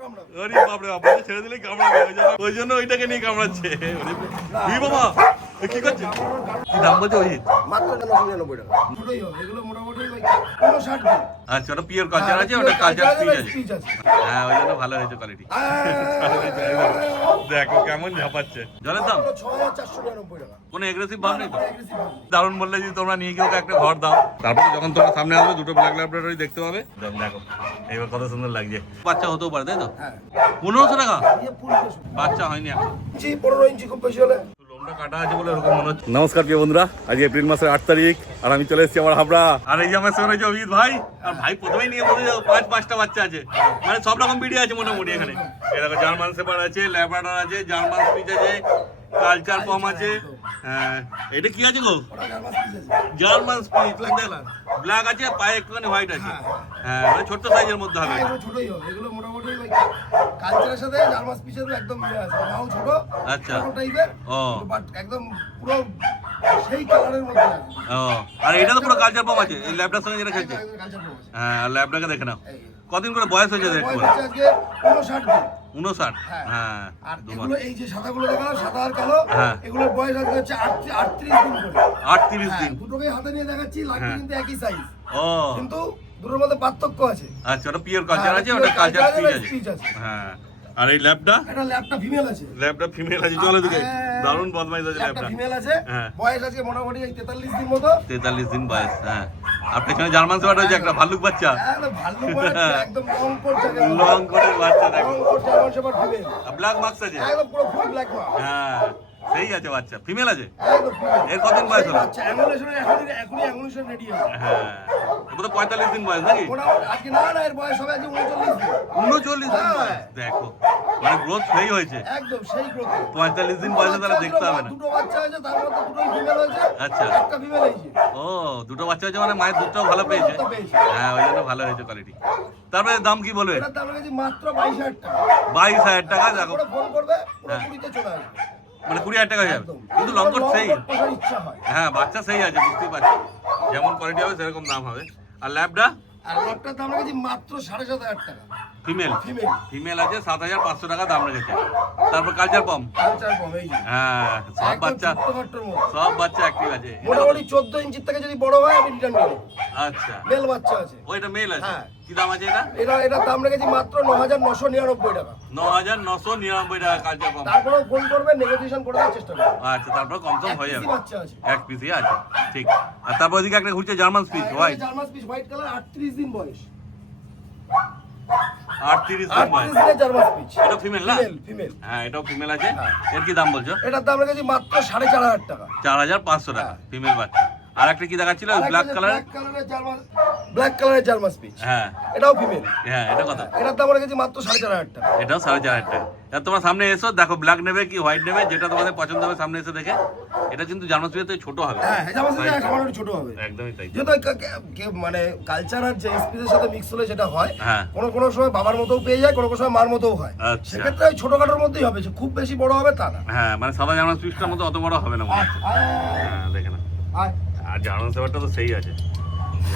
ওরে বাপরে বাপ, ছেড়ে দিলেই কামড়াবে, ওই জন্য ওইটাকে নিয়ে কামড়াচ্ছে। বাবা কি করছে, কি দাম বলছে ওই? মাত্র 999 টাকা দুটোই হবে, এগুলো মোটামুটি ওই 59 দিন। আচ্ছা, ওটা পিওর কালচার আছে, ওটা কালচার স্পিচ আছে। হ্যাঁ, ওই জন্য ভালো হয়েছে কোয়ালিটি। দেখো কেমন ঝাপাচ্ছে। জলের দাম 6499 টাকা। কোনো এগ্রেসিভ ভাব নেই তো? দারুণ বললে যে তোমরা নিয়ে গিয়ে ওকে একটা ঘর দাও, তারপরে যখন তোমরা সামনে আসবে দুটো ব্ল্যাক ল্যাব্রাডরি দেখতে পাবে। দেখো এইবার কত সুন্দর লাগছে। বাচ্চা হতেও পারে তাই তো? হ্যাঁ 1500 টাকা এই পুরো বাচ্চা হয়নি এখন। 15 ইঞ্চি খুব বেশি হলে লোমটা কাটা আছে বলে এরকম মনে হচ্ছে। নমস্কার প্রিয় বন্ধুরা, আজ এপ্রিল মাসের 8 তারিখ আর আমি চলে এসেছি আমার হাবড়া। আর এই যে আমার সঙ্গে রয়েছে অভিজিৎ ভাই। আর ভাই প্রথমেই নিয়ে বলতে পাঁচটা বাচ্চা আছে, মানে সব রকম বিড়ি আছে মোটামুটি এখানে। এই দেখো জার্মান শেপার্ড আছে, ল্যাব্রাডর আছে, জার্মান স্পিচ আছে, কালচার পম আছে। হ্যাঁ, এটা কি আছে গো? জার্মান স্পিচ ব্ল্যাক আছে, পায়ে একটুখানি হোয়াইট আছে। হ্যাঁ, মানে ছোট্ট সাইজের মধ্যে হবে। এগুলো ছোটই হবে, এগুলো মোটামুটি ওই কালচারের সাথে জার্মান স্পিচের একদম মিলে আছে। নাও ছোট আচ্ছা ছোট টাইপের, ও বাট একদম পুরো সেই কালারের মধ্যে আছে। ও, আর এটা তো পুরো কালচার পম আছে এই ল্যাবটার সঙ্গে যেটা খেলছে। কালচার পাওয়া আছে। হ্যাঁ, ল্যাবটাকে দেখে নাও কতদিন করে বয়স হয়েছে দেখো। বয়স হচ্ছে আজকে 59 দিন। 59। হ্যাঁ। হ্যাঁ, আর 2 এগুলো মাস। এই যে সাদাগুলো দেখালাম, সাদা আর কালো, হ্যাঁ। এগুলোর বয়স আজকে হচ্ছে 38 দিন করে। 38 দিন। দুটোকে হাতে নিয়ে দেখাচ্ছি, লাগবে হ্যাঁ। কিন্তু একই সাইজ, ও কিন্তু দুটোর মধ্যে পার্থক্য আছে। আচ্ছা, ওটা পিওর কালচার হ্যাঁ, আছে, ওটা কালচার culture স্পিচ আর আছে। speech আছে। হ্যাঁ, আর এই ল্যাবটা এটা ল্যাবটা ফিমেল আছে। ল্যাবটা ফিমেল আছে। চলো দিকে হ্যাঁ। দারুণ বদমাইশ আছে ল্যাবটা ল্যাবটা। ফিমেল আছে, হ্যাঁ। বয়স আজকে মোটামুটি এই 43 দিন মতো। 43 দিন বয়স। হ্যাঁ, আর পেছনে জার্মান শেপার্ড হয়েছে একটা ভাল্লুক বাচ্চা, একদম ভাল্লুক বাচ্চা, একদম লং কোট জায়গা, লং কোটের বাচ্চা। দেখো long coat German shepherd female, black marks আছে। একদম পুরো ফুল ব্ল্যাক মার্ক। হ্যাঁ, সেই আছে বাচ্চা, ফিমেল আছে। একদম female। এর কতদিন বয়স হলো? আচ্ছা, অ্যাঙ্গুলেশনের এখনই অ্যাঙ্গুলেশন রেডি হবে। হ্যাঁ, এটা তো 45 দিন বয়স নাকি? মোটামুটি আজকে না এর বয়স হবে আজকে 39 দিন। 39 দিন বয়স। দেখো মানে গ্রোথ সেই হয়েছে। একদম সেই গ্রোথ। 45 দিন বয়সে তাহলে দেখতে হবে না। দুটো বাচ্চা হয়েছে, তার মধ্যে দুটোই ফিমেল হয়েছে। আচ্ছা। একটা ফিমেল হয়েছে। ও, দুটো বাচ্চা হয়েছে মানে মায়ের দুধটাও ভালো পেয়েছে। দুধটা পেয়েছে। হ্যাঁ, ওই জন্য ভালো হয়েছে কোয়ালিটি। তারপরে দাম কি বলবে? এটার দাম রেখেছি মাত্র 22,000 টাকা। 22,000 টাকা। দেখো তারপরে ফোন করবে, পুরো হ্যাঁ। 20 তে চলে আসবে। মানে 20,000 টাকা হয়ে যাবে, একদম। কিন্তু লং কোট সেই। লং কোট পোষার ইচ্ছা হয়। হ্যাঁ, বাচ্চা সেই আছে, বুঝতেই পারছি। যেমন কোয়ালিটি হবে সেরকম দাম হবে। আর ল্যাবটা আর ল্যাবটার দাম রেখেছি মাত্র 7,500 টাকা। ফিমেল। ফিমেল। ফিমেল আছে, 7,500 টাকা দাম রেখেছে। তারপর কালচার পম। কালচার পাবে এই যে। হ্যাঁ, সব একদম বাচ্চা, ছোট্টখাট্টোর মধ্যে। সব বাচ্চা অ্যাক্টিভ আছে। মোটামুটি 14 ইঞ্চির থেকে যদি বড় হয় আমি রিটার্ন নেব। আচ্ছা, মেল বাচ্চা আছে। ওইটা মেল আছে। হ্যাঁ। কি দাম আছে এটা? এটার দাম রেখেছি মাত্র 9,999 টাকা। 9,999 টাকা কালচার পম। তারপরেও ফোন করবে, নেগোসিয়েশন করে দেওয়ার চেষ্টা করবে। আচ্ছা, তারপর কমসম হয়ে যাবে। বাচ্চা আছে। এক পিসই আছে, ঠিক। আর তারপর ওদিকে একটা ঘুরছে German speech white. German speech white colour, 38 দিন বয়স। 38 দিন বয়স। 38 দিনের জার্মান স্পিচ। এটা ফিমেল না? ফিমেল। হ্যাঁ, এটাও ফিমেল আছে। হ্যাঁ। এর কি দাম বলছো? এটার দাম রেখেছি মাত্র 4,500 টাকা। 4,500 টাকা ফিমেল বাচ্চা। আর একটা কি দেখাচ্ছিল ব্ল্যাক কালার? ব্ল্যাক কালারের জার্মান স্পিচ। হ্যাঁ এটাও ফিমেল। হ্যাঁ, এটা কত? এটার দাম রেখেছি মাত্র 4,500 টাকা। এটাও 4,500 টাকা। আর তোমার সামনে এসো, দেখো ব্ল্যাক নেবে কি হোয়াইট নেবে, যেটা তোমাদের পছন্দ হবে সামনে এসে দেখে। এটা কিন্তু জার্মান স্পিচে ছোট হবে। হ্যাঁ, জার্মান স্পিচ একটু ছোট হবে। একদমই তাই। যেহেতু মানে কালচার আর যে স্পিচের সাথে মিক্স হলে যেটা হয়, হ্যাঁ। কোনো সময় বাবার মতোও পেয়ে যায়, কোনো সময় মার মতোও হয়। আচ্ছা। সেক্ষেত্রে ওই ছোটখাটোর মধ্যেই হবে, যে খুব বেশি বড় হবে তা না। হ্যাঁ, মানে সাদা জার্মান স্পিচটার মতো অত বড় হবে না মনে হচ্ছে। হ্যাঁ, দেখে না। আয়, আর জার্মান শেপার্ডটা তো সেই আছে,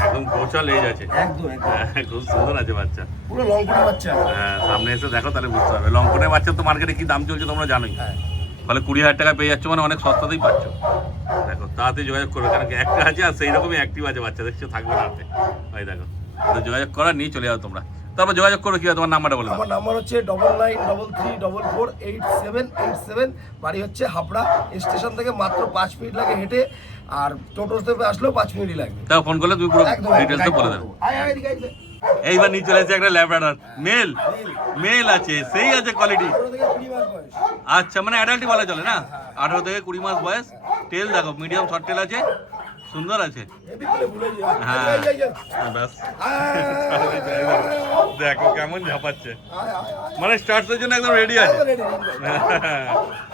একদম গোছা লেজ আছে। একদম একদম হ্যাঁ, খুব সুন্দর আছে বাচ্চা। পুরো লং কোট বাচ্চা। হ্যাঁ, সামনে এসে দেখো তাহলে বুঝতে পারবে। লংকনের বাচ্চা তো মার্কেটে কি দাম চলছে তোমরা জানোই। হ্যাঁ। ফলে 20,000 টাকা পেয়ে যাচ্ছ, মানে অনেক সস্তাতেই পাচ্ছ। দেখো তাড়াতাড়ি যোগাযোগ করবে, কারণ কি একটা আছে আর সেই রকমই অ্যাক্টিভ আছে বাচ্চা, দেখছো থাকবে না হাতে। ওই দেখো, তো যোগাযোগ করা নিয়ে চলে যাও তোমরা। তারপর যোগাযোগ করো কি হয়, তোমার নাম্বারটা বলে দাও। আমার নাম্বার হচ্ছে 9933448787। বাড়ি হচ্ছে হাবড়া স্টেশন থেকে মাত্র 5 মিনিট লাগে হেঁটে, আর টোটোতে আসলেও 5 মিনিটই লাগবে। তাও ফোন করলে তুমি পুরো একদম ডিটেলসটা বলে দেবো। আয় আয় এদিকে আয়। এইবার নিয়ে চলে এসেছে একটা ল্যাব্রাডর মেল। মেল আছে, সেই আছে কোয়ালিটি। 18 থেকে 20 মাস বয়স। আচ্ছা, মানে অ্যাডাল্টই বলা চলে না? 18 থেকে 20 মাস বয়স। টেল দেখো মিডিয়াম শর্ট টেল আছে, সুন্দর আছে। হেভি করে ভুলে যাও। হ্যাঁ, আয় আয় আয়। ব্যাস। আয় দেখো কেমন ঝাপাচ্ছে, আয় আয়। মানে স্টার্টসের জন্য একদম রেডি আছে। একদম ready, ready।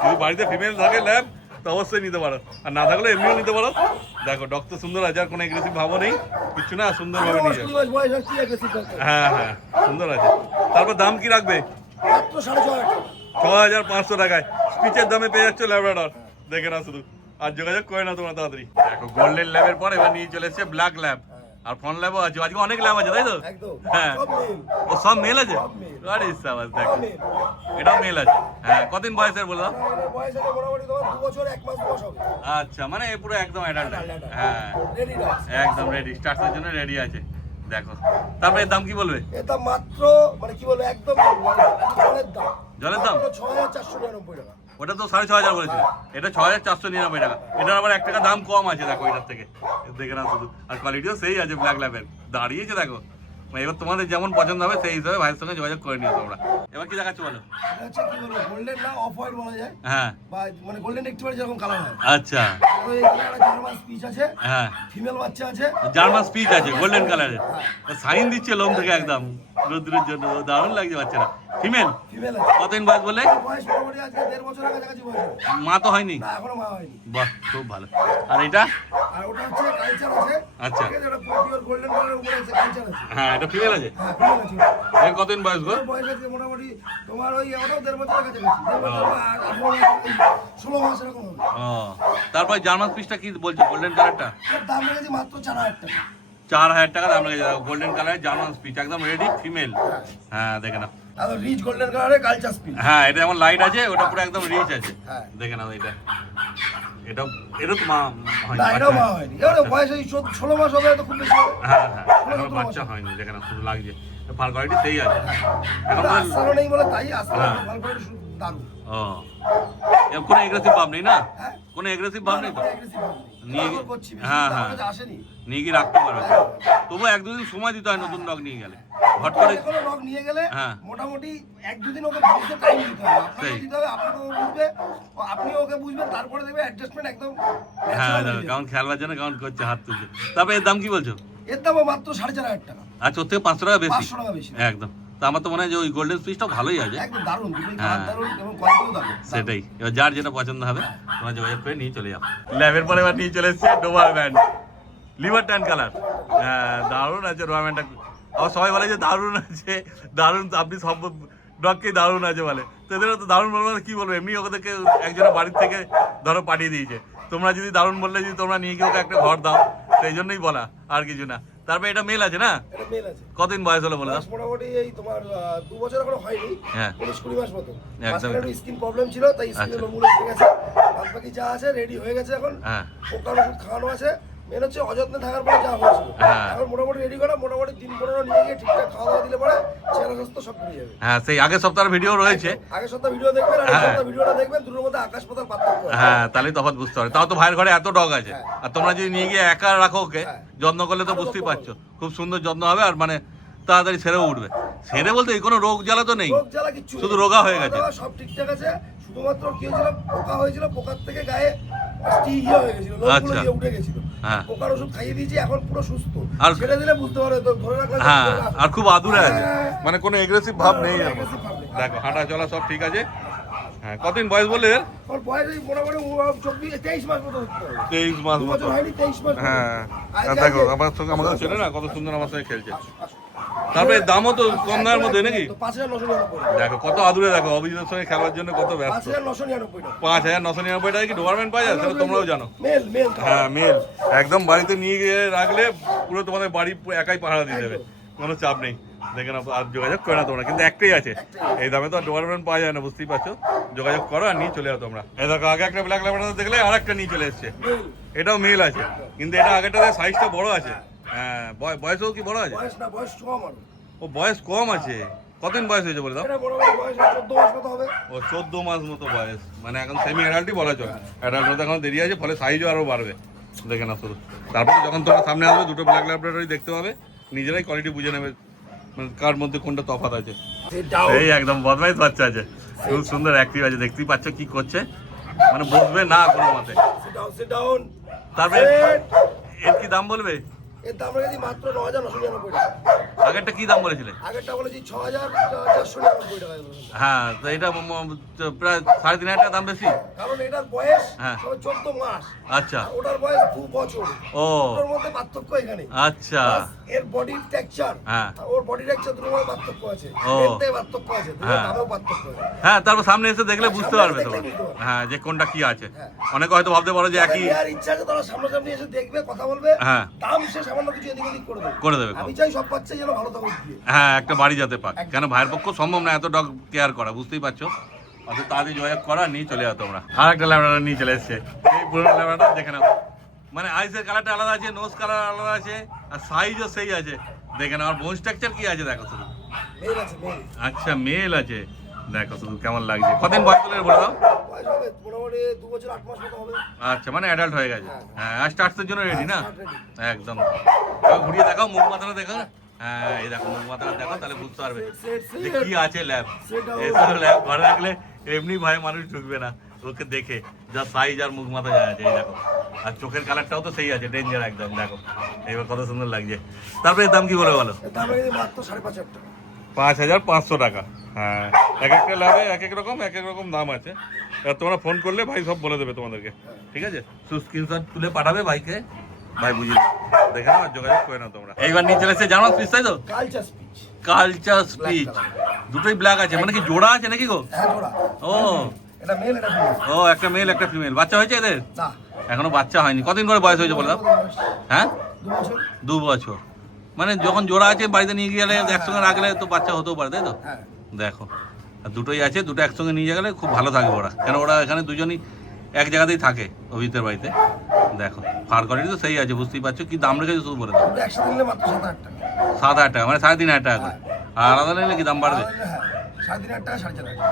যদি বাড়িতে ফিমেল থাকে ল্যাব তো অবশ্যই নিতে পারো, আর না থাকলে এমনিও নিতে পারো। দেখো ডগ তো সুন্দর আছে, আর কোনো এগ্রেসিভ ভাবও নেই, কিছু না, সুন্দরভাবে নিয়ে যাবে। 20 মাস বয়স আর কি aggressive দরকার? হ্যাঁ হ্যাঁ, সুন্দর আছে। তারপর দাম কি রাখবে? মাত্র 6,500 টাকা। 6,500 টাকায় স্পিচের দামে পেয়ে যাচ্ছ ল্যাব্রাডর। দেখে না শুধু, আর যোগাযোগ করে না তোমরা তাড়াতাড়ি। দেখো গোল্ডেন ল্যাবের পর এবার নিয়ে চলে এসেছে ব্ল্যাক ল্যাব। আর ফ্রন্ট ল্যাবও আছে, আজকে অনেক ল্যাব আছে তাই তো? একদম হ্যাঁ সব মেল ও সব মেল আছে? সব মেল। আরে সাবাস দেখ, সব মেল। এটাও মেল আছে। হ্যাঁ কতদিন বয়সের বললাম? এটার বয়স আছে মোটামুটি তোমার 2 বছর 1 মাস বয়স হবে। আচ্ছা মানে এ পুরো একদম অ্যাডাল্ট। Adult, হ্যাঁ রেডি ডগ একদম রেডি, স্টার্টের জন্য রেডি আছে। দেখো তারপরে এর দাম কি বলবে? এটা মাত্র মানে কি বলবো একদম মানে জলের দাম। জলের দাম? 6499 টাকা। ওটা তো 6500 বলেছিল, এটা 6499 টাকা। এটার আবার 1 টাকা দাম কম আছে দেখো এটার থেকে, দেখে না শুধু। আর কোয়ালিটিও সেই আছে, ব্ল্যাক ল্যাবের দাঁড়িয়েছে দেখো। মানে এবার তোমাদের যেমন পছন্দ হবে সেই হিসাবে ভাইয়ের সঙ্গে যোগাযোগ করে নিও তোমরা। এবার কি দেখাচ্ছ বলো? এটা হচ্ছে কি বলবো গোল্ডেন না অফ হোয়াইট বলা যায় হ্যাঁ বা মানে গোল্ডেন রেক্টিফায়ার যেরকম কালার হয়। আচ্ছা তো এখানে একটা জার্মান স্পিচ আছে, হ্যাঁ ফিমেল বাচ্চা আছে। জার্মান স্পিচ আছে গোল্ডেন কালারের, সাইন দিচ্ছে লোম থেকে একদম রোদ্রের জন্য, দারুণ লাগছে বাচ্চারা। ফিমেল? ফিমেল আছে। কতদিন বয়স বলে? বয়স মোটামুটি আজকে 1.5 বছরের কাছাকাছি বয়স হবে। মা তো হয়নি? না এখনো মা হয়নি। বাহ খুব ভালো। আর এটা? আর ওটা হচ্ছে কালচার আছে। আচ্ছা। ঠিক আছে, ওটা পিওর গোল্ডেন কালারের উপরে আছে কালচার আছে। হ্যাঁ এটা ফিমেল আছে? হ্যাঁ ফিমেল আছে। এর কতদিন বয়স গো? ওর বয়স আছে মোটামুটি তোমার ওই ওটাও 1.5 বছরের কাছাকাছি। 1.5 বছর বা 16 মাস এরকম হবে। ও তারপর জার্মান স্পিচটা কি বলছে গোল্ডেন কালারটা? এর দাম রেখেছি মাত্র 4000 টাকা। 4000 টাকা দাম লেগে যাবে গোল্ডেন কালারের জার্মান স্পিচ, একদম রেডি ফিমেল। হ্যাঁ দেখে নাও। আর রিচ গোল্ডেন কালারের কালচার স্পিচ। হ্যাঁ এটা যেমন লাইট আছে, ওটা পুরো একদম রিচ আছে। হ্যাঁ। দেখে নাও এটা, এটা এটা তো মা হয়নি, না এটাও বাচ্চা মা হয়নি। এর বয়স এই 16 মাস হবে তো খুব বেশি হবে। হ্যাঁ হ্যাঁ এখনো বাচ্চা হয়নি। দেখে নাও শুধু লাগছে, ফার কোয়ালিটি সেই আছে এখন তো। আস্তানো নেই বলে তাই আস্তানো হ্যাঁ। ভালো করে দারুণ। ও এর কোনো এগ্রেসিভ ভাব নেই না? হ্যাঁ? কোনো এগ্রেসিভ ভাব নেই তো? নিয়ে নিয়ে করছি বেশি হ্যাঁ, দাম হ্যাঁ। কাছে আসেনি। নিয়ে গিয়ে রাখতে পারবে, তবু 1-2 দিন সময় দিতে হয় নতুন ডগ নিয়ে গেলে। হট করে কোনো ডগ নিয়ে গেলে হ্যাঁ। মোটামুটি 1-2 দিন ওকে বুঝতে টাইম দিতে হবে। আপনাকে সেই। দিতে হবে, আপনাকেও বুঝবে, আপনিও ওকে বুঝবেন, তারপরে দেখবে অ্যাডজাস্টমেন্ট একদম হ্যাঁ natural হয়ে যাবে। কাউন্ট খেলবার জন্য কাউন্ট করছে, হাত তুলছে। তারপরে এর দাম কি বলছো? এর দামও মাত্র 4500 টাকা। আচ্ছা ওর থেকে 500 টাকা বেশি? 500 টাকা বেশি। একদম। তা আমার তো মনে হয় যে ওই গোল্ডেন স্পিচটা ভালোই আছে। একদম দারুণ, দুটোই হ্যাঁ। কালার দারুণ এবং কোয়ালিটিও দারুণ। সেটাই, এবার যার যেটা পছন্দ হবে তোমরা যোগাযোগ করে নিয়ে চলে যাও। ল্যাবের পরে এবার নিয়ে চলে এসছে ডোবার ব্যান্ড, লিভার ট্যান কালার। হ্যাঁ দারুণ আছে ডোবার ব্যান্ডটা। আবার সবাই বলে যে দারুণ আছে, দারুণ আপনি সব ডগকেই দারুণ আছে বলে। তো এদেরও তো দারুণ বলবো না, কি বলবো, এমনি ওদেরকে একজনের বাড়ির থেকে ধরো পাঠিয়ে দিয়েছে। তোমরা যদি দারুণ বললে যদি তোমরা নিয়ে গিয়ে ওকে একটা ঘর দাও, সেই জন্যই বলা, আর কিছু না। তারপরে এটা মেল আছে না? এটা মেল আছে। কতদিন বয়স হলো বলে দাও? বয়স মোটামুটি এই তোমার 2 বছর এখনো হয়নি। হ্যাঁ। 19-20 মাস মতো। একদম। মাঝখানে একটু স্কিন প্রবলেম ছিল, তাই আচ্ছা। স্কিনের লোমগুলো উঠে গেছে। বাদ বাকি যা আছে রেডি হয়ে গেছে এখন। হ্যাঁ। পোকার ওষুধ খাওয়ানো আছে। মেন হচ্ছে অযত্নে থাকার পরে যা হয়েছিল। হ্যাঁ। এখন মোটামুটি রেডি করা, মোটামুটি 3-15 নিয়ে গিয়ে ঠিকঠাক খাওয়া দাওয়া দিলে পরে চেহারা স্বাস্থ্য সব বেরিয়ে যাবে। হ্যাঁ সেই আগের সপ্তাহের ভিডিও রয়েছে। আগের সপ্তাহ ভিডিও দেখবেন আর এই হ্যাঁ। সপ্তাহ ভিডিওটা দেখবেন, দুটোর মধ্যে আকাশ পাতাল পার্থক্য আছে। হ্যাঁ তাহলে তফাৎ বুঝতে পারবে। তাও তো ভাইয়ের ঘরে এত ডগ আছে, হ্যাঁ। আর তোমরা যদি নিয়ে গিয়ে একা রাখো ওকে, হ্যাঁ। যত্ন করলে তো আরো বুঝতেই যত্ন পারছো, খুব সুন্দর যত্ন হবে। আর মানে তাড়াতাড়ি সেরেও উঠবে। সেরে বলতে এই কোনো রোগ জ্বালা তো নেই, রোগ জ্বালা কিচ্ছু শুধু নেই। রোগা হয়ে খাওয়া গেছে। দাওয়া সব ঠিকঠাক আছে, শুধুমাত্র কি হয়েছিল, পোকা হয়েছিল, পোকার থেকে গায়ে ইয়ে হয়ে গেছিল, লোমগুলো আচ্ছা। দিয়ে উঠে গেছিল। হ্যাঁ। পোকার ওষুধ খাইয়ে দিয়েছি, এখন পুরো সুস্থ। আর- ছেড়ে দিলে বুঝতে পারবে, তো ধরে রাখলে হ্যাঁ বুঝতে পারবে। আর খুব আদুরে আছে, হ্যাঁ। মানে কোনো এগ্রেসিভ ভাব নেই কোনো এর মধ্যে। aggressive ভাব নেই। দেখো হাঁটা চলা সব ঠিক আছে। হ্যাঁ কতদিন বয়স বললে এর? ওর বয়স এই মোটামুটি 23 মাস মতো হতে হবে। 23 মাস 2 মতো। বছর হয়নি, 23 মাস মতো। হ্যাঁ আর আজকে- দেখো আজকে- আমার সঙ্গে আমাকে চেনে না, কত সুন্দর আমার সঙ্গে খেলছে। তারপরে দামও তো কম দামের মধ্যে নাকি? তো 5999 দেখো কত আদুরে, দেখো অভিজিতের সঙ্গে খেলার জন্য কত ব্যস্ত। 5999 টাকা। 5999 টাকা কি ডোবারম্যান পাওয়া যায়? সেটা তোমরাও জানো। মেল মেল হ্যাঁ মেল, একদম বাড়িতে নিয়ে গিয়ে রাখলে পুরো তোমাদের বাড়ি পুরো একাই পাহারা দিয়ে দেবে, কোনো চাপ নেই। দেখে না, আর যোগাযোগ করে না তোমরা, কিন্তু একটাই আছে এই দামে তো আর ডোবারম্যান পাওয়া যায় না, বুঝতেই পারছো। যোগাযোগ করো আর নিয়ে চলে যাও তোমরা। এই দেখো আগে একটা ব্ল্যাক ল্যাভেন্ডার দেখলে আর একটা নিয়ে চলে এসছে, এটাও মেল আছে, কিন্তু এটা আগেরটাতে সাইজটা বড় আছে। হ্যাঁ বয়সও কি বড় আছে? বয়স না, বয়স কম আর। ও বয়স কম আছে, কতদিন বয়স হয়েছে বলে দাও? এটা মোটামুটি বয়স 14 মাস মতো হবে। ও 14 মাস মতো বয়স, মানে এখন সেমি অ্যাডাল্টই বলা চলে। অ্যাডাল্ট হতে এখন দেরি আছে, ফলে সাইজও আরও বাড়বে। দেখে না শুরু, তারপরে যখন তোমরা সামনে আসবে দুটো ব্ল্যাক ল্যাবরেটরি দেখতে পাবে, নিজেরাই কোয়ালিটি বুঝে নেবে মানে কার মধ্যে কোনটা তফাৎ আছে। এই একদম বদমাইশ বাচ্চা আছে, খুব সুন্দর অ্যাক্টিভ আছে, দেখতেই পাচ্ছ কি করছে, মানে বসবে না কোনো মতে। Sit down. তারপরে এর কি দাম বলবে? এর দাম রেখেছি মাত্র 9999 টাকা। আগেরটা কি দাম বলেছিলে? আগেরটা বলেছি 6,499 টাকা। হ্যাঁ, তো এটা প্রায় 3,500 টাকা দাম বেশি। কারণ এটার বয়স হ্যাঁ। 14 মাস, আচ্ছা। আর ওটার বয়স 2 বছর। ও ওর মধ্যে পার্থক্য এখানে। আচ্ছা। এর বডি টেক্সচার, হ্যাঁ। ওর বডি টেক্সচার দুটোর মধ্যে পার্থক্য আছে, ও। এতে পার্থক্য আছে, দুটোর হ্যাঁ। দামেও পার্থক্য আছে। হ্যাঁ, তারপর সামনে এসে দেখলে বুঝতে সামনে পারবে এসে তো। দেখলে বুঝতে পারবে। হ্যাঁ, যে কোনটা কি আছে। হ্যাঁ। অনেকে হয়তো ভাবতে পারো যে একই। যাদের নেওয়ার ইচ্ছা আছে তারা সামনাসামনি এসে দেখবে, কথা বলবে, হ্যাঁ। দাম সে সামান্য কিছু এদিক ওদিক করে দেবে। করে দেবে। আমি চাই সব বাচ্চা যেন ভালো থাকুক দিয়ে। হ্যাঁ, একটা বাড়ি যেতে পাক, কেন ভাইয়ের পক্ষ সম্ভব না এত ডগ কেয়ার করা, বুঝতেই পারছো। অত তাড়াতাড়ি যোগাযোগ করা, নিয়ে চলে যাও তোমরা। আর একটা ল্যাবরাডর নিয়ে চলে এসছে, এই পুরোনো ল্যাবরাডর দেখে নাও। মানে আইসের কালারটা আলাদা আছে, নোজ কালার আলাদা আছে, আর সাইজও সেই আছে। দেখে নাও। আর বোন স্ট্রাকচার কি আছে দেখো শুধু। মেল আছে, মেল। আচ্ছা, মেল আছে। দেখো শুধু কেমন লাগছে। কদিন বয়স হলে বলে দাও। বয়স হবে মোটামুটি 2 বছর 8 মাস মতো হবে। আচ্ছা, মানে অ্যাডাল্ট হয়ে গেছে। হ্যাঁ, আর স্টার্টসের জন্য রেডি না? Start ready। একদম। ঘুরিয়ে দেখাও, মুখ মাথাটা দেখো। হ্যাঁ, এই দেখো মুখ মাথাটা দেখো, তাহলে বুঝতে পারবে যে কি আছে ল্যাব। এসব ল্যাব ঘরে রাখলে এমনি ভাই মানুষ ঢুকবে না ওকে দেখে, যা সাইজ আর মুখ মাথা যা আছে। এই দেখো, আর চোখের কালারটাও তো সেই আছে, ডেঞ্জার একদম। দেখো এইবার কত সুন্দর লাগছে। তারপরে এর দাম কি বলে বলো? এর দাম এই মাত্র 5,500 টাকা। 5,500 টাকা। হ্যাঁ, এক একটা ল্যাবে এক এক রকম দাম আছে। এবার তোমরা ফোন করলে ভাই সব বলে দেবে তোমাদেরকে, ঠিক আছে? শুধু স্ক্রিনশট তুলে পাঠাবে ভাইকে, ভাই বুঝিয়ে দেবে। দেখে নাও, যোগাযোগ করে নাও তোমরা। এইবার নিয়ে চলে এসেছে জার্মান স্পিচ, তাই তো? Culture speech. কালচার স্পিচ দুটোই ব্ল্যাক আছে, মানে কি জোড়া আছে নাকি গো? হ্যাঁ, জোড়া। ও এটা মেল, এটা ফিমেল। ও, একটা মেল একটা ফিমেল। বাচ্চা হয়েছে এদের? না, এখনো বাচ্চা হয়নি। কতদিন করে বয়স হয়েছে বলে দাও? হ্যাঁ, 2 বছর। 2 বছর। মানে যখন জোড়া আছে বাড়িতে নিয়ে গেলে একসঙ্গে রাখলে তো বাচ্চা হতেও পারে, তাই তো? হ্যাঁ। দেখো, আর দুটোই আছে, দুটো একসঙ্গে নিয়ে গেলে খুব ভালো থাকবে ওরা, কেন ওরা এখানে দুজনই এক জায়গাতেই থাকে অভিজিতের বাড়িতে। দেখো ফার কোয়ালিটি তো সেই আছে, বুঝতেই পারছো। কি দাম রেখেছো শুধু বলে দাও। দুটো একসাথে নিলে মাত্র 7,000 টাকা। 7,000 টাকা, মানে 3,500 টাকা করে। আর আলাদা নিলে কি দাম বাড়বে? হ্যাঁ, 3,500 টাকা, 4,500 টাকা।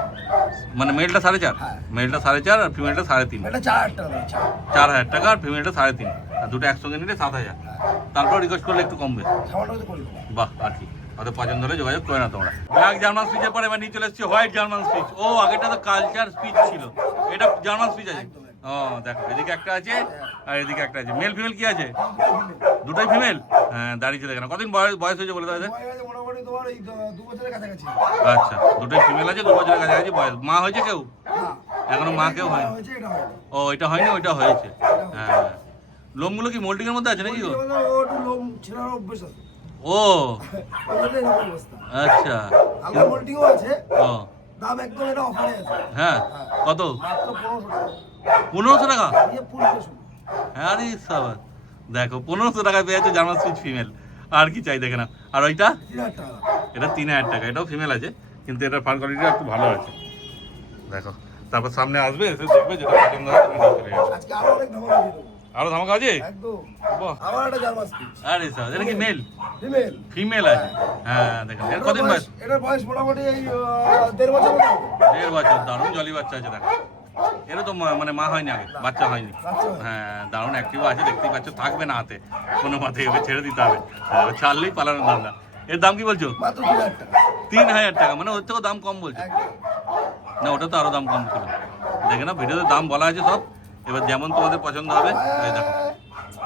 মানে মেলটা 4,500, হ্যাঁ। মেলটা 4,500 আর ফিমেলটা 3,500। এটা 4,000 টাকা দাম, 4,000 টাকা আর ফিমেলটা 3,500, আর দুটো একসঙ্গে নিলে 7,000। তারপর রিকোয়েস্ট করলে একটু কমবে। সামান্য কিছু করে দেবো। বাহ, আর কি, ওদের পছন্দ হলে যোগাযোগ করে না তোমরা। ব্ল্যাক জার্মান স্পিচের পরে এবার নিয়ে চলে এসেছি হোয়াইট জার্মান স্পিচ। ও, আগেটা তো কালচার স্পিচ ছিল, এটা জার্মান স্পিচ আছে। ও দেখো, এদিকে একটা আছে আর এদিকে একটা আছে। মেল ফিমেল কি আছে? দুটোই ফিমেল। হ্যাঁ, দাঁড়িয়েছে দেখে না। কদিন বয়স হয়েছে বলে দাও এদের? মোটামুটি তোমার এই 2 বছরের কাছাকাছি। আচ্ছা, দুটোই ফিমেল আছে, 2 বছরের কাছাকাছি বয়স। মা হয়েছে কেউ? না, এখনো মা কেউ হয়নি। হয়েছে, এটা হয়নি। ও, এটা হয়নি, ওইটা হয়েছে। হ্যাঁ, লোমগুলো কি মোল্ডিং এর মধ্যে আছে নাকি গো? ও একটু লোম ছেঁড়ার অভ্যেস আছে। ও ওই জন্য এরকম অবস্থা। আচ্ছা। হালকা মোল্টিংও আছে। ও দাম একদম এটা অফারে আছে। হ্যাঁ, কত? মাত্র 1,500 টাকা। 1,500 টাকা? দিয়ে পুরোটা শুরু। হ্যাঁ, আরে সাবাস। দেখো 1,500 টাকায় পেয়ে যাচ্ছে জার্মান স্পিচ ফিমেল। আর কি চাই দেখে না। আর ওইটা? 3,000 টাকা। এটা 3,000 টাকা। এটাও ফিমেল আছে, কিন্তু এটার ফার কোয়ালিটিটা একটু ভালো আছে। দেখো, তারপর সামনে আসবে, এসে দেখবে যেটা পছন্দ হয় তুমি নিয়ে চলে যাবে। আজকে আরো অনেক ধামাকা দিয়ে দেবো। আরো ধামাকা আছে? একদম। বাহ, আমার একটা জার্মান স্পিচ। আরে সাবাস। এটা কি মেল? ফিমেল। ফিমেল আছে। হ্যাঁ, দেখেন এর কদিন বয়স? এটার বয়স মোটামুটি এই 1.5 বছর মতো হবে। 1.5 বছর। দারুণ জলি বাচ্চা আছে। দেখো, এরও তো মানে মা হয়নি আগে, বাচ্চা হয়নি। বাচ্চা হয়নি। হ্যাঁ, দারুণ অ্যাক্টিভ আছে, দেখতেই পাচ্ছ। থাকবে না হাতে কোনো মাথায়, ওকে ছেড়ে দিতে হবে। হ্যাঁ, ছাড়লেই পালানোর ধান্দা। এর দাম কি বলছো? মাত্র 3,000 টাকা। 3,000 টাকা, মানে ওর থেকেও দাম কম বলছো? একদম। না, ওটা তো আরো দাম কম ছিল। দেখে না, ভিডিওতে দাম বলা আছে সব। এবার যেমন তোমাদের পছন্দ হবে। এই দেখো,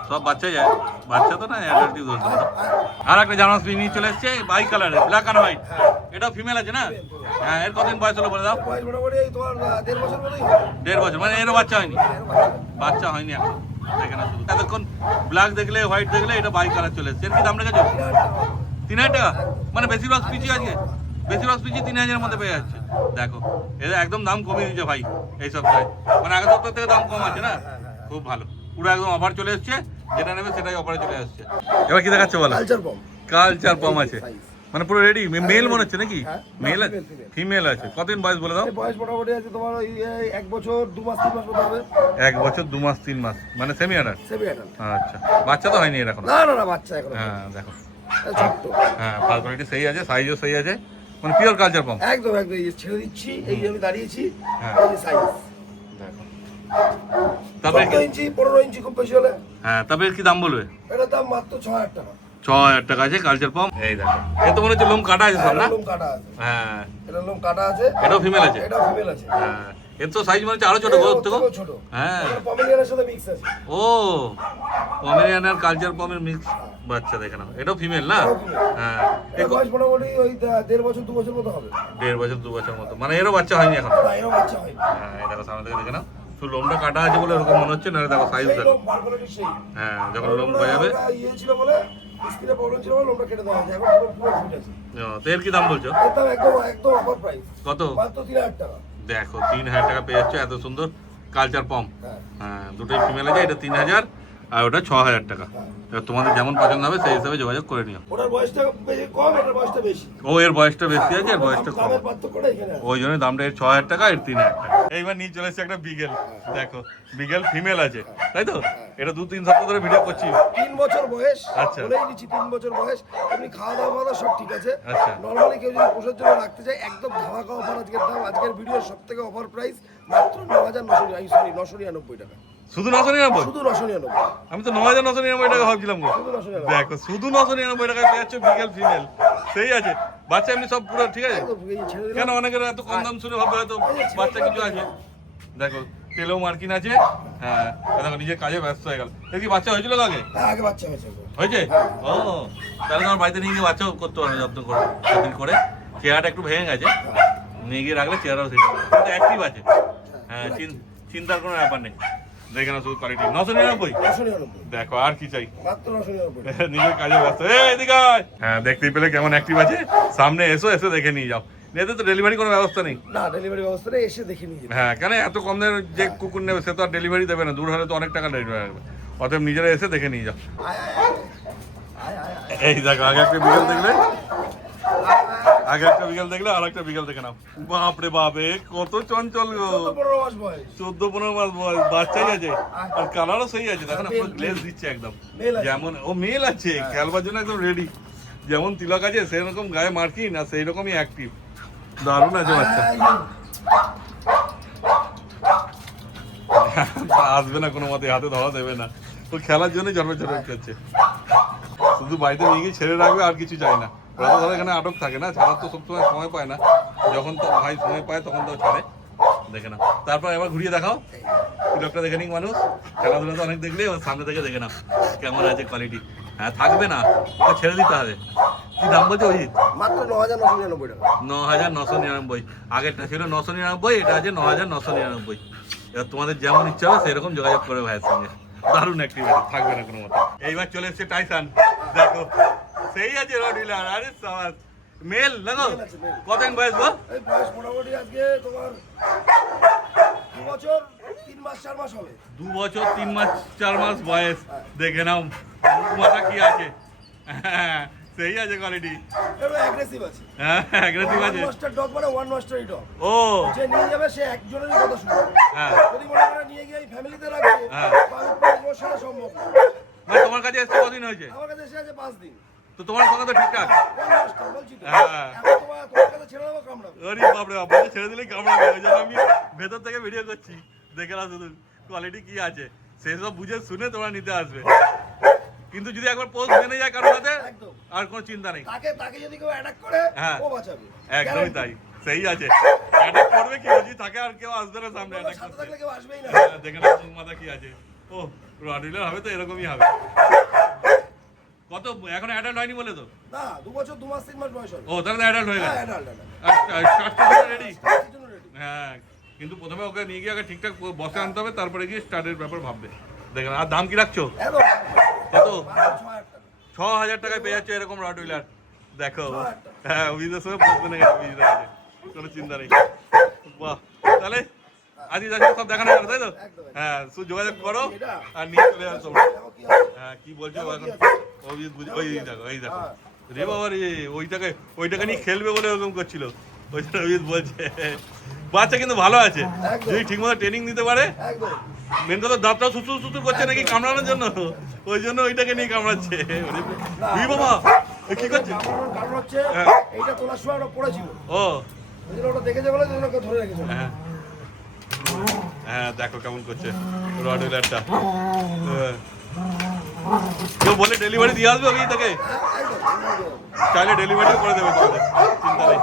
সব বাচ্চাই যায়, বাচ্চা তো না, অ্যাডাল্টই ধরতে হবে। আর একটা জার্মান স্পিচ নিয়ে চলে এসছে বাই কালারে, ব্ল্যাক অ্যান্ড হোয়াইট। এটাও ফিমেল আছে না? হ্যাঁ, এর কদিন বয়স হলো বলে দাও? বয়স মোটামুটি এই তোমার 1.5 বছর মতোই হবে। 1.5 বছর, মানে এরও বাচ্চা হয়নি? বাচ্চা হয়নি এখন। দেখে না শুধু, এতক্ষণ ব্ল্যাক দেখলে হোয়াইট দেখলে এটা বাই কালার চলে এসছে। এর কি দাম রেখেছো? 3,000 টাকা। মানে বেশিরভাগ স্পিচই আছে, বেশিরভাগ স্পিচই 3,000-এর মধ্যে পেয়ে যাচ্ছে। দেখো, এদের একদম দাম কমিয়ে দিচ্ছে ভাই এই সপ্তাহে। মানে আগের সপ্তাহ থেকে দাম কম আছে না? খুব ভালো, পুরো একদম অফার চলে এসছে। যেটা নেবে সেটাই অফারে চলে আসছে। এবার কি দেখাচ্ছে বলো? Culture bomb. কালচার পম আছে, মানে পুরো রেডি। মেল মনে হচ্ছে নাকি? হ্যাঁ, মেল আছে, ফিমেল আছে। কতদিন বয়স বলে দাও? এর বয়স মোটামুটি আছে তোমার ওই 1 বছর 2 মাস 3 মাস মতো হবে। 1 বছর 2 মাস 3 মাস, মানে সেমি অ্যাডাল্ট। Semi adult. আচ্ছা, বাচ্চা তো হয়নি এর এখন? না না না, বাচ্চা এখন। হ্যাঁ, দেখো। ছোট্ট। হ্যাঁ, ফার কোয়ালিটি সেই আছে, সাইজও সেই আছে, মানে পিওর কালচার পম। একদম একদম। এই যে ছেড়ে দিচ্ছি, এই যে আমি দাঁড়িয়েছি, হ্যাঁ। এই যে সাইজ। দেখো, তারপরে 14 ইঞ্চি 15 ইঞ্চি খুব বেশি হলে। হ্যাঁ, তবে এর কি দাম বলবে? এটার দাম মাত্র 6,000 টাকা। 6,000 টাকা আছে কালচার পম। এই দেখো, এ তো মনে হচ্ছে লোম কাটা আছে সব না? লোম কাটা আছে। হ্যাঁ, এটা লোম কাটা আছে। এটাও ফিমেল আছে? এটাও ফিমেল আছে। হ্যাঁ, এর তো সাইজ মানে হচ্ছে আরো ছোট গোদ থেকে। ছোট হ্যাঁ পমেরিয়ানের সাথে মিক্স আছে। ও পমেরিয়ান আর কালচার পমের মিক্স বাচ্চা দেখে নাও, এটাও ফিমেল না? হ্যাঁ এর বয়স মোটামুটি ওই 1.5 বছর 2 বছর মতো হবে। 1.5 বছর 2 বছর মতো, মানে এরও বাচ্চা হয়নি এখন? না এরও বাচ্চা হয়। হ্যাঁ এই দেখো সামনে থেকে দেখে নাও, শুধু লোমটা কাটা আছে বলে এরকম মনে হচ্ছে, না দেখো সাইজ সেই দেখো। লোম বারবারই সেই। হ্যাঁ যখন লোম হয়ে যাবে। ইয়ে ছিল বলে স্কিনে প্রবলেম ছিল বলে লোমটা কেটে দেওয়া হয়েছে, এখন পুরো ফিট আছে। তো এর কি দাম বলছো? এটা একদম একদম অফার প্রাইস। কত? মাত্র 3000 টাকা। দেখো 3000 টাকা পেয়ে যাচ্ছে এত সুন্দর কালচার পম। হ্যাঁ হ্যাঁ দুটোই ফিমেল আছে, এটা 3000 আর ওটা 6000 টাকা। এবার তোমাদের যেমন পছন্দ হবে সেই হিসাবে যোগাযোগ করে নিও। ওটার বয়সটা বেশি কম, এটার বয়সটা বেশি। ও এর বয়সটা বেশি আছে, এর বয়সটা কম, দামের পার্থক্যটা এখানে আছে। ওই জন্য দামটা এর 6000 টাকা, এর 3000 টাকা। এইবার নিয়ে চলে এসেছে একটা বিগেল, দেখো বিগেল ফিমেল আছে তাই তো? এটা 2-3 সপ্তাহ ধরে ভিডিও করছি। 3 বছর বয়স, আচ্ছা। বলেই দিচ্ছি 3 বছর বয়স। আপনি খাওয়া দাওয়া সব ঠিক আছে। আচ্ছা। নরমালি কেউ যদি পোষার জন্য রাখতে চায় একদম ধামাকা অফার আজকের দাম। আজকের ভিডিওর সবথেকে অফার প্রাইস মাত্র 9,999 টাকা। শুধু 999? শুধু 999। আমি তো 9999 টাকা ভাবছিলাম গো। শুধু 999। দেখো শুধু 999 টাকায় পেয়ে যাচ্ছে বিগেল ফিমেল, সেই আছে বাচ্চা এমনি সব পুরো ঠিক আছে? একদম এই ছেড়ে দিলাম। কেন অনেকের এত কম দাম শুনে ভাববে হয়তো বাচ্চা কিছু আছে। দেখো তেলেও মার্কিন আছে। হ্যাঁ দেখো নিজের কাজে ব্যস্ত হয়ে গেল। এর কি বাচ্চা হয়েছিল আগে? হ্যাঁ আগে বাচ্চা হয়েছে। হয়েছে? ও তাহলে তোমার বাড়িতে নিয়ে গিয়ে বাচ্চাও করতে পারবে যত্ন করে যত্ন করে। চেহারাটা একটু ভেঙে গেছে, নিয়ে গিয়ে রাখলে চেহারাও ঠিক হবে, কিন্তু অ্যাক্টিভ আছে। হ্যাঁ চিন্তার কোনো ব্যাপার নেই। দেখে না শুধু কোয়ালিটি। 999? 999। দেখো আর কি চাই, মাত্র 999। নিজের কাজে ব্যস্ত। এদিকে আয়। হ্যাঁ দেখতেই পেলে কেমন অ্যাক্টিভ আছে। সামনে এসো, এসে দেখে নিয়ে যাও। এতে তো ডেলিভারি কোনো ব্যবস্থা নেই? না ডেলিভারি ব্যবস্থা নেই, এসে দেখে নিয়ে যাবে। হ্যাঁ কেন এত কম দামে যে কুকুর নেবে সে তো আর ডেলিভারি দেবে না, দূর হলে তো অনেক টাকা ডেলিভারি লাগবে। অতএব নিজেরা এসে দেখে নিয়ে যাও। আয় আয় আয় আয় আয় আয়। এই দেখো আগে একটা বিকেল দেখলে, আগে একটা বিকেল দেখলে আর একটা বিকেল দেখে নাও। বাপরে বাপে কত চঞ্চল গো। 14-15 মাস বয়স। 14-15 মাস বয়স, বাচ্চাই আছে আর কালারও সেই আছে। দেখো না পুরো গ্লেজ দিচ্ছে একদম, মেল আছে। যেমন ও মেল আছে খেলবার জন্য একদম রেডি। যেমন তিলক আছে সেরকম গায়ে মার্কিন আর সেই রকমই অ্যাক্টিভ। দারুণ আছে বাচ্চা। আসবে না কোনো মতে, হাতে ধরা দেবে না, ও খেলার জন্য জন্মে করছে। শুধু বাড়িতে নিয়ে গিয়ে ছেড়ে রাখবে আর কিছু চাই না। ওরা তো ধরো এখানে আটক থাকে না, ছাড়ার তো সবসময় সময় পায় না। যখন তো ভাই সময় পায় তখন তো ছাড়ে। দেখে না তারপর এবার ঘুরিয়ে দেখাও। তিলকটা দেখে নিক মানুষ, খেলাধুলা তো অনেক দেখলে ওর সামনে থেকে দেখে নাও কেমন আছে কোয়ালিটি। হ্যাঁ থাকবে না, ওকে ছেড়ে দিতে হবে। কি দাম বলছে অজিত? মাত্র 9,999 টাকা। 9,999। আগেরটা ছিল 999, এটা আছে 9,999। এবার তোমাদের যেমন ইচ্ছা হবে সেরকম যোগাযোগ করে ভাইয়ের সঙ্গে। দারুণ অ্যাক্টিভিটি, থাকবে না কোনো মতে। এইবার চলে এসছে টাইসান, দেখো সেই আছে রডউইলার। আরে সাবাস, মেল দেখো। মেল আছে, মেল। কতদিন বয়স গো? এই বয়স মোটামুটি আজকে তোমার 2 বছর 3 মাস 4 মাস হবে। 2 বছর 3 মাস 4 মাস বয়স। দেখে নাও মাথা কি আছে। হ্যাঁ সেই আছে কোয়ালিটি। একটু অ্যাগ্রেসিভ আছে। হ্যাঁ অ্যাগ্রেসিভ আছে। ওয়ান মাস্টার ডগ মানে ওয়ান মাস্টারই ডগ। ও যে নিয়ে যাবে সে একজনেরই কথা শুনবে। হ্যাঁ যদি মনে করে নিয়ে গিয়ে ফ্যামিলিতে রাখবে, হ্যাঁ। আমার সাথে সম্ভব না। মানে তোমার কাছে এসে কদিন হয়েছে? আমার কাছে এসে আছে 5 দিন। তো তোমার সঙ্গে তো ঠিকঠাক। ওয়ান মাস্টার বলছি তো। হ্যাঁ। এখন তোমার কাছে ছেড়ে দেবো কামড়াবে। আরে বাপরে বাপ, বলছে ছেড়ে দিলেই কামড়াবে। ওই জন্য আমি ভেতর থেকে ভিডিও করছি, দেখে না শুধু কোয়ালিটি কি আছে সেসব বুঝে শুনে তোমরা নিতে আসবে। কিন্তু যদি একবার পোস্ট মেনে যায় কারোর হাতে একদম। আর কোনো চিন্তা নেই। তাকে যদি কেউ অ্যাটাক করে হ্যাঁ। ও বাঁচাবে। একদমই তাই, সেই আছে। অ্যাটাক করবে কি, যদি থাকে আর কেউ আসবে না সামনে তোমার অ্যাটাক সাথে করতে। থাকলে কেউ আসবেই না। হ্যাঁ, দেখে না মুখ মাথা কি আছে। ও রডউইলার হবে তো এরকমই হবে। কত এখন অ্যাডাল্ট হয়নি বলে তো? না 2 বছর 2 মাস 3 মাস বয়স হবে। ও তাহলে অ্যাডাল্ট হয়ে হ্যাঁ, গেছে। Adult, adult. Start ready. স্টার্টের জন্য ready। হ্যাঁ কিন্তু প্রথমে ওকে নিয়ে গিয়ে আগে ঠিকঠাক বসে আনতে হবে, তারপরে গিয়ে স্টার্টের ব্যাপার ভাববে। দেখেন আর দাম কি রাখছো? একদম। কত? মাত্র 6,000 টাকা। 6,000 টাকায় পেয়ে যাচ্ছে এরকম রডউইলার। দেখো 6,000 টাকা। হ্যাঁ অভিজিতের সঙ্গে পোস্ট বনে গেছে, অভিজিতের কাছে কোনো চিন্তা নেই। বাহ, তাহলে আজকে যাচ্ছি সব দেখানো গেল তাই তো? একদম। হ্যাঁ শুধু যোগাযোগ করো এটা? আর নিয়ে চলে আসো তোমরা। দেখো কি আছে। হ্যাঁ কি বলছো দেখো এখন? কি আছে। অভিজিৎ ওই দেখো, এই দেখো। হ্যাঁ। রে বাবা রে, ওইটাকে নিয়ে খেলবে বলে ওরকম করছিল। ওই জন্য অভিজিৎ বলছে। বাচ্চা কিন্তু ভালো আছে, একদম। যদি ঠিকমতো ট্রেনিং দিতে পারে। একদম। মেন কথা দাঁতটা সুসুর সুসুর করছে নাকি কামড়ানোর জন্য, ওই জন্য ওইটাকে নিয়ে কামড়াচ্ছে। ওই বাবা এ কি করছে? কামড়ানোর কারণ হচ্ছে হ্যাঁ। এইটা তোলার সময় ওটা পড়েছিল। ও ওই জন্য ওটা দেখেছে বলে ওই জন্য ওকে ধরে রেখেছে। হ্যাঁ হ্যাঁ দেখো কেমন করছে রডউইলারটা। কেউ বলে ডেলিভারি দিয়ে আসবে ওই থেকে, একদম। চাইলে ডেলিভারিও করে দেবে তোমাদের, চিন্তা নেই।